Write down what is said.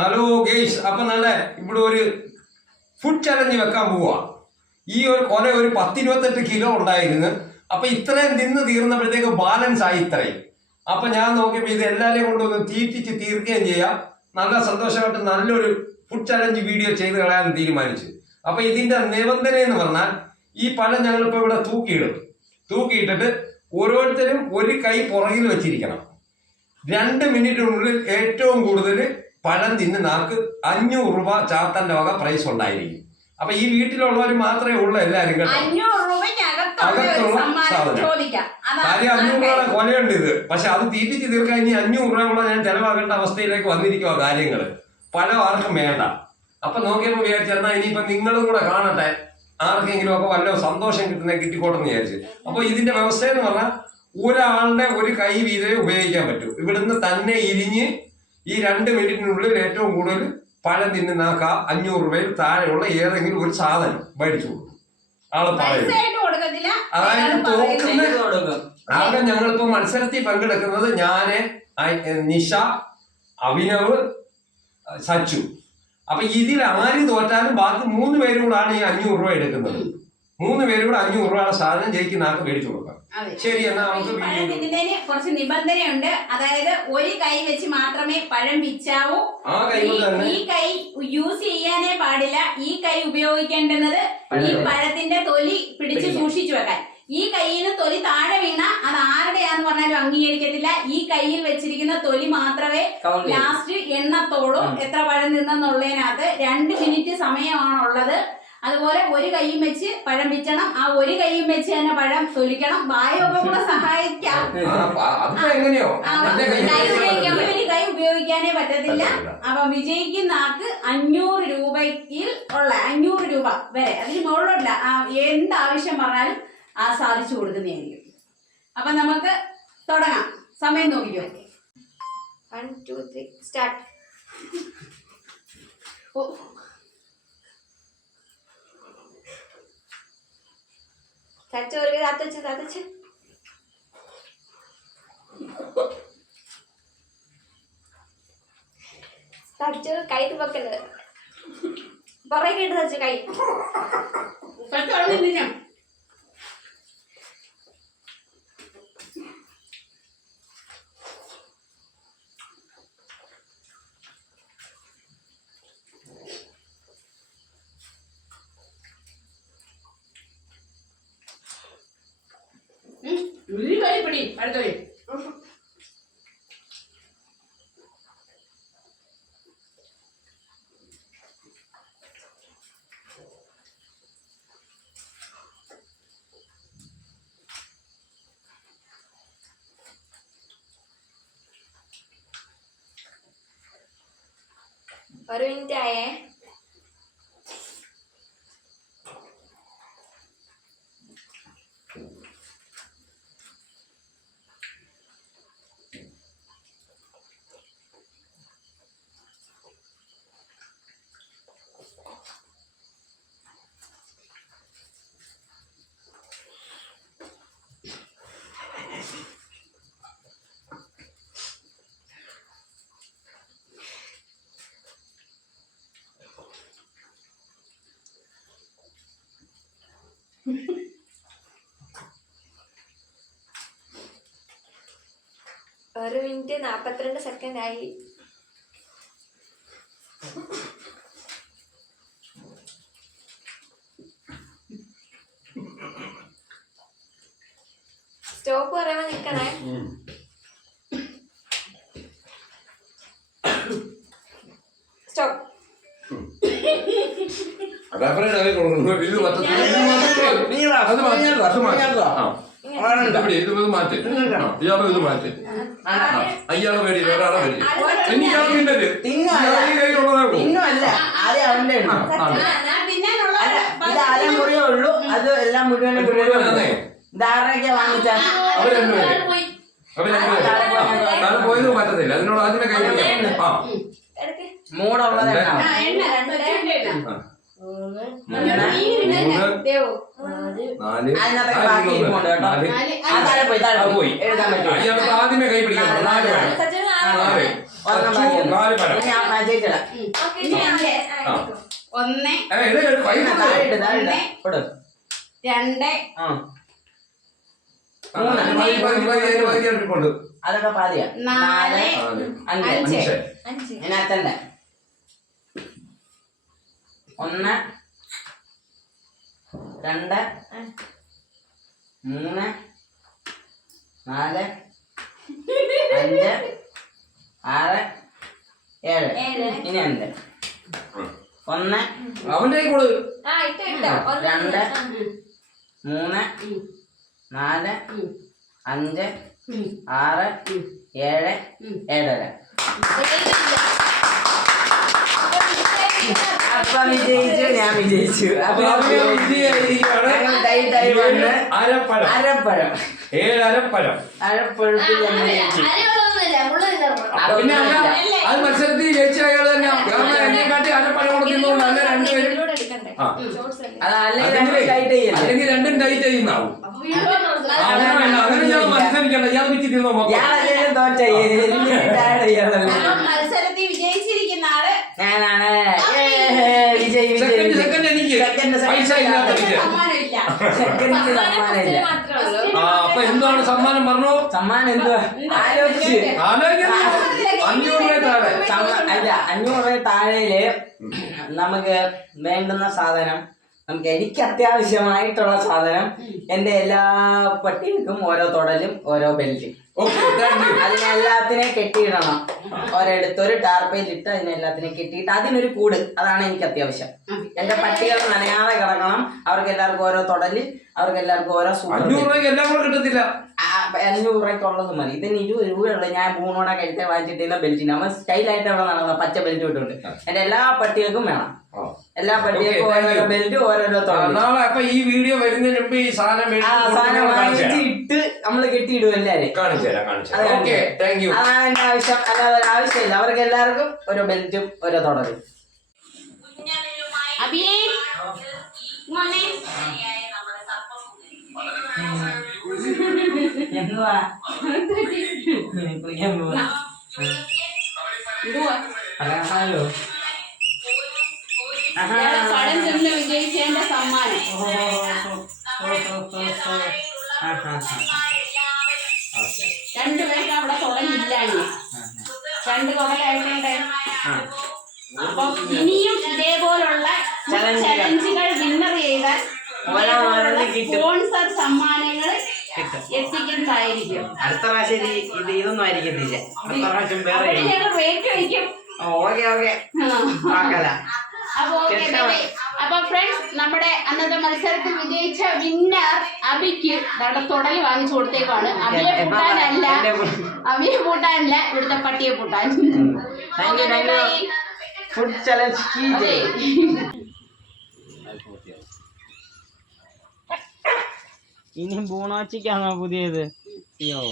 Hello guys അപ്പൊ നല്ല ഇവിടെ ഒരു ഫുഡ് ചലഞ്ച് വെക്കാൻ പോവാ. ഈ ഒരു കൊല ഒരു പത്തിരുപത്തെട്ട് കിലോ ഉണ്ടായിരുന്നു. അപ്പൊ ഇത്രയും നിന്ന് തീർന്നപ്പോഴത്തേക്ക് ബാലൻസ് ആയി ഇത്രയും. അപ്പൊ ഞാൻ നോക്കിയപ്പോ ഇത് എല്ലാരെയും കൊണ്ടൊന്ന് തീറ്റിച്ച് തീർക്കുകയും ചെയ്യാം. നല്ല സന്തോഷമായിട്ട് നല്ലൊരു ഫുഡ് ചലഞ്ച് വീഡിയോ ചെയ്ത് കളയാൻ തീരുമാനിച്ചു. അപ്പൊ ഇതിന്റെ നിബന്ധന എന്ന് പറഞ്ഞാൽ ഈ പഴം ഞങ്ങളിപ്പോ ഇവിടെ തൂക്കിയിടും. തൂക്കിയിട്ടിട്ട് ഓരോരുത്തരും ഒരു കൈ പുറകിൽ വെച്ചിരിക്കണം. രണ്ട് മിനിറ്റിനുള്ളിൽ ഏറ്റവും കൂടുതൽ പഴം തിന്ന് നാക്ക് അഞ്ഞൂറ് രൂപ ചാത്തന്റെ വക പ്രൈസ് ഉണ്ടായിരിക്കും. അപ്പൊ ഈ വീട്ടിലുള്ളവർ മാത്രമേ ഉള്ളൂ എല്ലാരും കേട്ടോ. അഞ്ഞൂറ് രൂപയ്ക്കകത്തുള്ള ഒരു അകത്തുള്ള സാധനം. അതാണ് കാര്യം അഞ്ഞൂറ് രൂപയുടെ. കൊലയുണ്ട് ഇത്. പക്ഷെ അത് തീറ്റിച്ച് തീർക്കാൻ ഇനി അഞ്ഞൂറ് രൂപ കൂടെ ഞാൻ ചെലവാക്കേണ്ട അവസ്ഥയിലേക്ക് വന്നിരിക്കുക കാര്യങ്ങൾ. പല ആർക്കും വേണ്ട. അപ്പൊ നോക്കിയപ്പോ വിചാരിച്ചെന്നാ ഇനിയിപ്പൊ നിങ്ങളും കൂടെ കാണട്ടെ. ആർക്കെങ്കിലും ഒക്കെ വല്ല സന്തോഷം കിട്ടുന്ന കിട്ടിക്കോട്ടെ എന്ന് വിചാരിച്ചു. അപ്പൊ ഇതിന്റെ വ്യവസ്ഥ എന്ന് പറഞ്ഞാൽ ഒരാളുടെ ഒരു കൈ വീതമേ ഉപയോഗിക്കാൻ പറ്റൂ. ഇവിടുന്ന് തന്നെ ഇരിഞ്ഞ് ഈ രണ്ട് മിനിറ്റിനുള്ളിൽ ഏറ്റവും കൂടുതൽ പഴം തിന്നുന്ന ആ അഞ്ഞൂറ് രൂപയിൽ താഴെയുള്ള ഏതെങ്കിലും ഒരു സാധനം മേടിച്ചു കൊടുക്കും. ആൾ പറയും അതായത് തോക്കുന്ന ആകെ ഞങ്ങളിപ്പോ മത്സരത്തിൽ പങ്കെടുക്കുന്നത് ഞാൻ നിഷ അഭിനവ് സച്ചു. അപ്പൊ ഇതിൽ ആര് തോറ്റാലും ബാക്കി മൂന്ന് പേരും കൂടാണ് ഈ അഞ്ഞൂറ് രൂപ എടുക്കുന്നത്. മൂന്ന് പേരും കൂടെ അഞ്ഞൂറ് രൂപയുടെ സാധനം ജയിക്കുന്ന ആൾക്ക് മേടിച്ചു കൊടുക്കാം. ശരി എന്നാ നമുക്ക് കുറച്ച് നിബന്ധനയുണ്ട്. അതായത് ഒരു കൈ വെച്ച് മാത്രമേ പഴം പിച്ചാവൂ ആ കൈ ഈ കൈ യൂസ് ചെയ്യാനേ പാടില്ല. ഈ കൈ ഉപയോഗിക്കേണ്ടുന്നത് ഈ പഴത്തിന്റെ തൊലി പിടിച്ച്. സൂക്ഷിച്ചു വെക്കാൻ. ഈ കൈയിന് തൊലി താഴെ വീണ അത് ആരുടെയാന്ന് പറഞ്ഞാലും അംഗീകരിക്കത്തില്ല. ഈ കയ്യിൽ വെച്ചിരിക്കുന്ന തൊലി മാത്രമേ ലാസ്റ്റ് എണ്ണത്തോളും എത്ര പഴം നിന്നെന്നുള്ളതിനകത്ത് രണ്ട് മിനിറ്റ് സമയമാണുള്ളത്. അതുപോലെ ഒരു കൈയും വെച്ച് പഴം വിറ്റണം. ആ ഒരു കൈയും വെച്ച് തന്നെ പഴം തൊലിക്കണം. വായൊക്കെ കൂടെ സഹായിക്കാം. ഒരു കൈ ഉപയോഗിക്കാനേ പറ്റത്തില്ല. അപ്പൊ വിജയിക്കുന്ന ആൾക്ക് അഞ്ഞൂറ് രൂപയിൽ ഉള്ള അഞ്ഞൂറ് രൂപ വരെ അതിന് മുകളിലുള്ള എന്ത് ആവശ്യം പറഞ്ഞാലും ആ സാധിച്ചു കൊടുക്കുന്നതായിരിക്കും. അപ്പൊ നമുക്ക് തുടങ്ങാം. സമയം നോക്കിക്കോ. വൺ ടു ത്രീ സ്റ്റാർട്ട് ഒരു താത്തച്ച് താത്തച്ച് തച്ചു കൈ തുപ്പക്കരുത് പുറകെ ഇട്ട് തച്ചു കൈ. സത്യം പിടി അടുത്ത ഒരു മിനിറ്റ് ആയേ. ഒരു മിനിറ്റ് നാപ്പത്തിരണ്ട് സെക്കൻഡ് ആയി. സ്റ്റോപ്പ് പറയുമ്പോ നിൽക്കണേ സ്റ്റോപ്പ് റെഫറൻഡ് ആയി കൊടുക്കുന്നു. ഇത് വാ, അത് മാറ്റി. അത് മാറ്റി. ഇത് മാറ്റി. ഇയാളെ ഇത് മാറ്റി. ആ, ആ, അയാളെ മേടി ഒരാളെ മേടി അത് ഇനി ഇയാൾ തിന്നരുത്. തിന്നുമല്ല. ഇയാൾ ഈ കയ്യിലുള്ളതേ ഉള്ളൂ. ഇന്നുമല്ല ആദ്യം ആ, ഉണ്ട് ആ. ആ, ഞാൻ തിന്നാനുള്ള അല്ല ഇത് അര മുറിയേ ഉള്ളൂ? അത് എല്ലാം മുഴുവനും ധാരണയ്ക്ക് വാങ്ങിച്ച. അവർ രണ്ടുപേരും. പോയി. അവർ രണ്ടുപേരും. ആ, താഴെ പോയത് പറ്റത്തില്ല. അതിനോട് ആദ്യമേ കൈ മൂടുള്ളത് പോയി എഴുതാൻ പറ്റും ആദ്യമേ കൈ പിടിക്കണം നാല്. വേണം. ആ, നാല് നാല്. വേണം. ഞാൻ എടുക്കൂ. ഒന്ന് രണ്ട് എടുക്കൊണ്ട്. അതൊക്കെ പാതിയാ. നാല് അഞ്ച്. അഞ്ച്. ഞാൻ ഇതിനകത്തന്നെ ഒന്ന് രണ്ട് മൂന്ന് നാല് അഞ്ച് ആറ് ഏഴ്. ഇനി അഞ്ച് ഒന്ന് അവന്റെ കൈ കൊടു ആ ഇട്ടോ ഇട്ടോ. രണ്ട്. മൂന്ന് നാല് അഞ്ച് ആറ് ഏഴ്. ഏഴര. അപ്പൊ വിജയിച്ചില്ല. അപ്പൊ വിജയിച്ചു ഞാൻ വിജയിച്ചു. അപ്പൊ അപ്പൊ അവന് വിജയായിരിക്കുകയാണ്. ഞങ്ങൾ ടൈ ടൈ വന്ന് ഏഴ് അരപ്പഴം. അരപ്പഴം. ഏഴ് അരപ്പഴം അരപ്പഴത്തിൽ ആ, ഞങ്ങൾ ജയിച്ചു. അരയുള്ളതൊന്നുമില്ല, മുള്ള് തിന്നണം. ആ, പിന്നെ അല്ല. അത് മത്സരത്തിൽ ജയിച്ച അയാൾ തന്നെ. കാരണം എന്നെ കാട്ടി അരപ്പഴം കൊടുക്കുന്നതുകൊണ്ട് അല്ല രണ്ടുപേരും? ആ. ഷോർട്സ് അല്ലേ? അത് അല്ലെങ്കിൽ ഞങ്ങൾ രണ്ടും ടൈറ്റ് ചെയ്യുന്നാവും. അങ്ങനെ വേണ്ട അങ്ങനെ ഞാൻ മത്സരിക്കണ്ട. ഞാൻ വിറ്റ് തിന്നോ മൊത്തം? തോറ്റ. ആ അപ്പൊ എന്താണ് സമ്മാനം? പറഞ്ഞു. സമ്മാനം എന്തുവാ? ആലോചിച്ച്. അഞ്ഞൂറ് രൂപ താഴെ. അല്ല അഞ്ഞൂറ് രൂപ താഴേൽ നമുക്ക് വേണ്ടുന്ന സാധനം നമുക്ക് എനിക്ക് അത്യാവശ്യമായിട്ടുള്ള സാധനം എന്റെ എല്ലാ പട്ടികൾക്കും ഓരോ തൊടലും ഓരോ ബെൽറ്റും. അതിനെല്ലാത്തിനെയും കെട്ടിയിടണം. ഒരിടത്ത് ഒരു ടാർപ്പയിൽ ഇട്ട് അതിനെല്ലാത്തിനെ കെട്ടിയിട്ട് അതിനൊരു കൂട്. അതാണ് എനിക്ക് അത്യാവശ്യം. എന്റെ പട്ടികൾ നനയാതെ കിടക്കണം. അവർക്ക് എല്ലാവർക്കും ഓരോ തൊടൽ അവർക്ക് എല്ലാവർക്കും ഓരോ കിട്ടത്തില്ല. അഞ്ഞൂറ് രൂപയ്ക്കുള്ളത് മതി. ഇതിന് ഇരുപത് രൂപയുള്ള. ഞാൻ മൂന്നോടെ കഴിച്ച വാങ്ങിച്ചിട്ടില്ല ബെൽറ്റിന്. അവൻ സ്റ്റൈലായിട്ട് അവിടെ നടന്ന പച്ച ബെൽറ്റ് ഇട്ടുണ്ട് എന്റെ എല്ലാ പട്ടികൾക്കും വേണം. എല്ലാ you. ബെൽറ്റ് ഓരോരോ നാളെ അപ്പൊ ഈ വീഡിയോ വരുന്നതിന് മുമ്പ് ഈ സാധനം സാധനം വാങ്ങിച്ച് ഇട്ട് കെട്ടിയിടും എല്ലാരും. തരാം കാണിച്ചു അത് ഓക്കെ താങ്ക് യു അതാണ് എന്റെ ആവശ്യം. അല്ലാതെ ആവശ്യമില്ല. അവർക്ക് എല്ലാവർക്കും ഓരോ ബെൽറ്റും ഓരോ തുടരും എന്തുവാ? ഇത് ഹലോ ഇയാൾ പഴം തിന്ന് വിജയിച്ചതിന്റെ സമ്മാനം രണ്ടുപേർക്ക് അവിടെ തുടങ്ങില്ലാഞ്ഞ് രണ്ട് തുടലായിട്ടുണ്ട് അപ്പം ഇനിയും ഇതേപോലുള്ള. ചലഞ്ചുകൾ വിന്നർ ചെയ്താൽ. സ്പോൺസർ സമ്മാനങ്ങൾ. എത്തിക്കുന്നതായിരിക്കും. അടുത്ത പ്രാവശ്യം ഇത് ഇത് ഇതൊന്നും ആയിരിക്കത്തില്ല. അടുത്ത പ്രാവശ്യം വേറെ അപ്പോൾ റേറ്റ് വയ്ക്കും. Okay okay. ആക്കല അപ്പൊ ഓക്കെ കേട്ടോ? അപ്പൊ ഫ്രണ്ട്സ് നമ്മുടെ അന്നത്തെ മത്സരത്തിൽ വിജയിച്ച വിന്നർ അബിക്ക് നമ്മുടെ തുടൽ വാങ്ങിച്ചു കൊടുത്തേക്കാണ് അബിയെ പൂട്ടാനല്ല. അബിയെ പൂട്ടാനല്ല ഇവിടുത്തെ പട്ടിയെ പൂട്ടാൻ. ഇനിയും പൂണാച്ചിക്കാണോ ഫുഡ് ചലഞ്ച് ഇനി ബൂണോച്ചിക്കാണോ പുതിയത്? അയ്യോ.